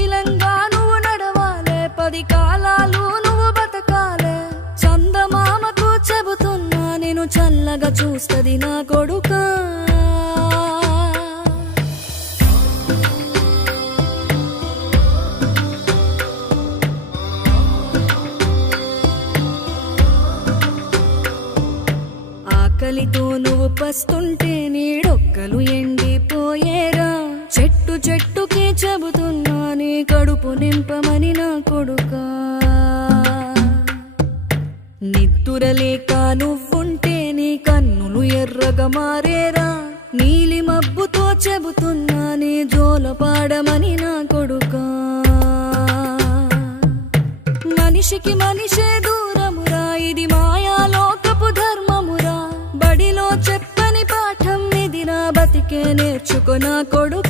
పదిలంగా నువ్వు నడవాలే 10 కాలాలు నువ్వు బతకాలే చందమామకు చెబుతున్నా నేను చల్లగా చూస్తది నా కొడుకా ఆకలితో నువ్వు పస్తుంటే నీడొక్కలు ఎండిపోయేరా చెట్టు చెట్టుకే చెబుతున్నా నీ కడుపు నింపమని నా కొడుకా నిద్దురలేక నువ్వుంటే నీ కన్నులు ఎర్రగా మారేరా నీలి మబ్బుతో చెబుతున్నా నీ జోలపాడమని నా కొడుకా మనిషికి మనిషే దూరమురా ఇది మాయాలోకపు ధర్మమురా బడిలో చెప్పని పాఠం ఇది నా బతికే నేర్చుకో నా కొడుకా